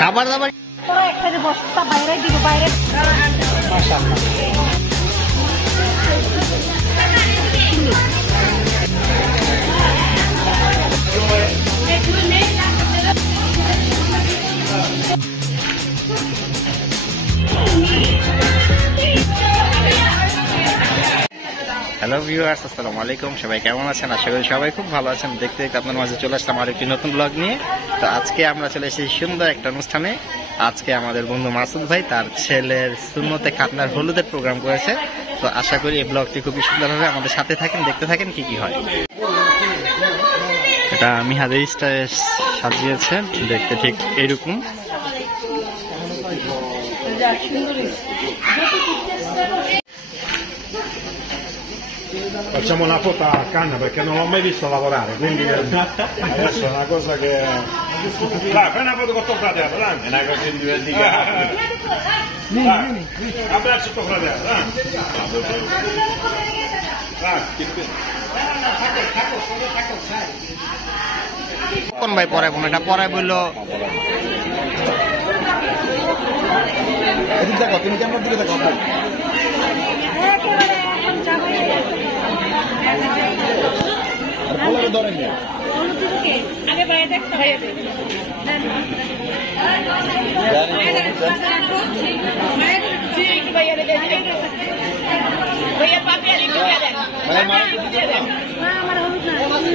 খাবার দাবার মাশাআল্লাহ। হ্যালো ভিউয়ার্স, আসসালামু আলাইকুম। সবাই কেমন আছেন? আশা করি সবাই খুব ভালো আছেন। দেখতে দেখতে আপনার মাঝে চলে আসলাম আরেকটি নতুন ব্লগ নিয়ে। তো আজকে আমরা চলে এসেছি সুন্দর একটা অনুষ্ঠানে। আজকে আমাদের বন্ধু মাসুদ ভাই তার ছেলের সুন্নতে খাতনার হলুদের প্রোগ্রাম করেছে। তো আশা করি এই ব্লগটি খুবই সুন্দর হবে। আমাদের সাথে থাকেন, দেখতে থাকেন কি কি হয়। এটা মিহাদের স্টাইলে সাজিয়েছে, দেখতে ঠিক এইরকম। Facciamo una foto a canna perché non l'ho mai visto lavorare, quindi adesso è una cosa che... Dai, fai una foto con tuo fratello, dai! È una cosa indimenticabile. Dai, abbraccio tuo fratello, dai! কোন ভাই পরে কোন এটা পরে বললো দেখো, তুমি কেমন দিকে দেখো আগে বাইরে দেখতে भैया पापी अली को क्या देना हमारा हलुद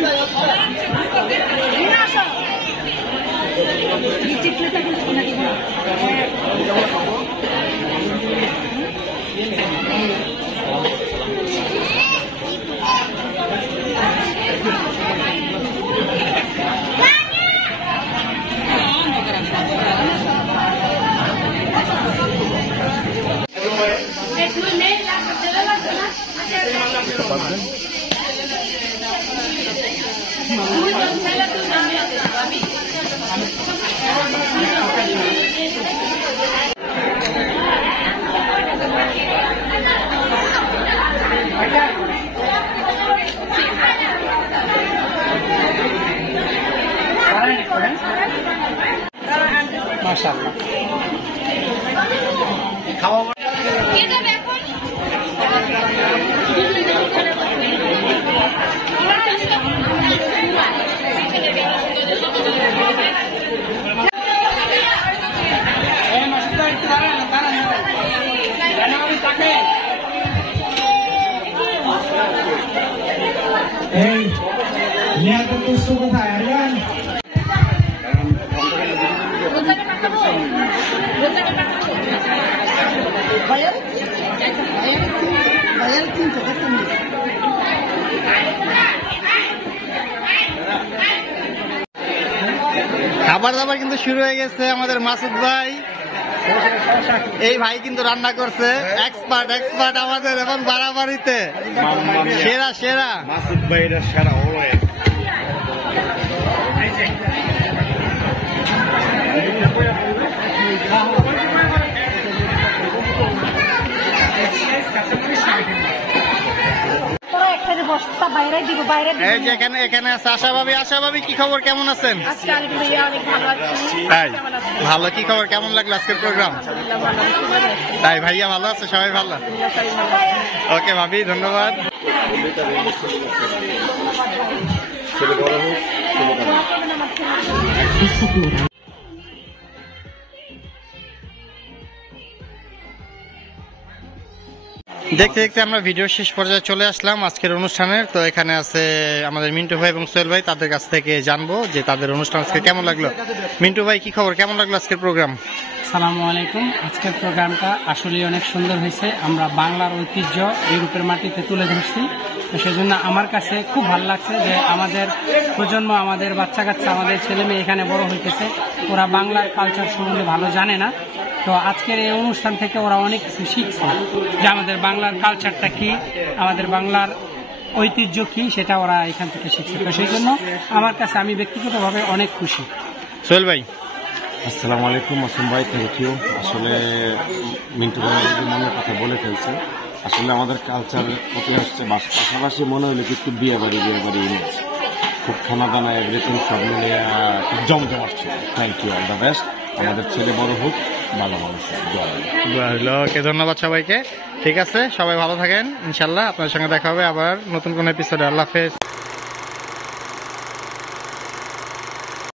ना नीचे क्यों तक ना दिखा মাশাআল্লাহ। খাওয়া Hey, lihat itu suku Thailand. খাবার দাবার কিন্তু শুরু হয়ে গেছে। আমাদের মাসুদ ভাই, এই ভাই কিন্তু রান্না করছে, এক্সপার্ট আমাদের এখন বাড়াবাড়িতে সেরা মাসুদ ভাইরা সেরা হলো। এখানে আছে আশা ভাবি, কি খবর, কেমন আছেন? তাই ভালো। কি খবর, কেমন লাগলো আজকের প্রোগ্রাম? তাই ভাইয়া ভালো আছে, সবাই ভালো? ওকে ভাবি, ধন্যবাদ। দেখতে দেখতে আমরা ভিডিও শেষ পর্যায়ে চলে আসলাম আজকের অনুষ্ঠানের। তো এখানে আছে আমাদের মিন্টু ভাই এবং সোহেল ভাই, তাদের কাছ থেকে জানবো যে তাদের অনুষ্ঠান আজকে কেমন লাগলো। মিন্টু ভাই, কি খবর, কেমন লাগলো আজকের প্রোগ্রাম? আসসালামু আলাইকুম। আজকের প্রোগ্রামটা আসলে অনেক সুন্দর হয়েছে। আমরা বাংলার ঐতিহ্য ইউরোপের মাটিতে তুলে ধরছি। তো সেজন্য আমার কাছে খুব ভালো লাগছে যে আমাদের প্রজন্ম, আমাদের বাচ্চা কাচ্চা, আমাদের ছেলে মেয়ে এখানে বড় হইতেছে, ওরা বাংলার কালচার সম্বন্ধে ভালো জানে না। তো আজকের এই অনুষ্ঠান থেকে ওরা অনেক কিছু শিখছে যে আমাদের বাংলার কালচারটা কি, আমাদের বাংলার ঐতিহ্য কি, সেটা ওরা এখান থেকে শিখছে। তো সেই জন্য আমার কাছে, আমি ব্যক্তিগতভাবে অনেক খুশি। সোহেল ভাই, আসসালামু আলাইকুম। মাসুম ভাই, থ্যাংক ইউ। আসলে মিন্টু ভাই মনের কথা বলে ফেলছে। আসলে আমাদের কালচার প্রতি আসছে, পাশাপাশি মনে হলো কি একটু বিয়ে বাড়ি খুব খানা দানা এভরিথিং সব মিলিয়ে খুব জমজমাট ছিল। Thank you, all the best. আমাদের ছেলে বড় হোক, ভালো মানুষ জয়। ওকে, ধন্যবাদ সবাইকে। ঠিক আছে, সবাই ভালো থাকেন ইনশাল্লাহ। আপনার সঙ্গে দেখা হবে আবার নতুন কোনো এপিসোডে। আল্লাহ হাফেজ।